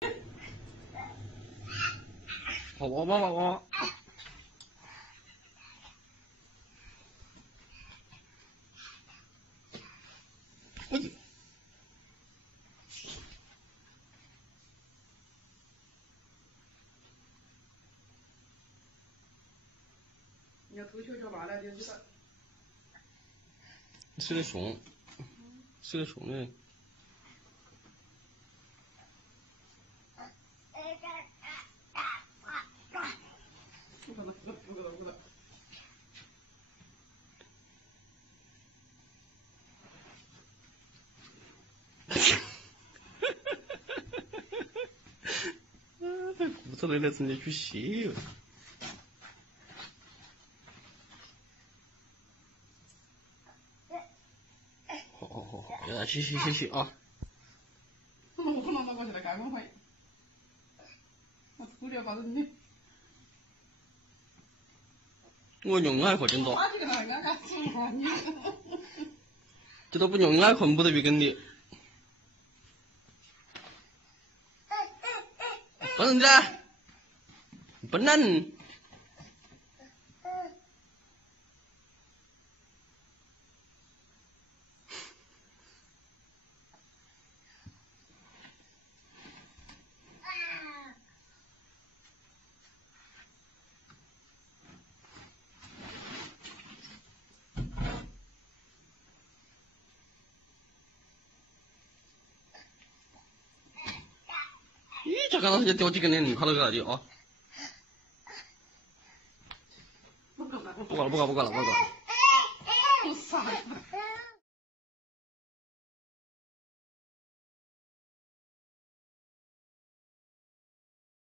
我。你要偷球就拿来点子。吃得熊，吃得熊的。裤子累了，直接去洗。好，要洗啊！我拿到过去了，该我会。我处理把人的。我用爱可真多。他这个人家干什么你？这都不用爱可不得别跟你。不能的，不能。咦，就看到人家叼几根的，你跑到个哪里啊？不管了。不傻。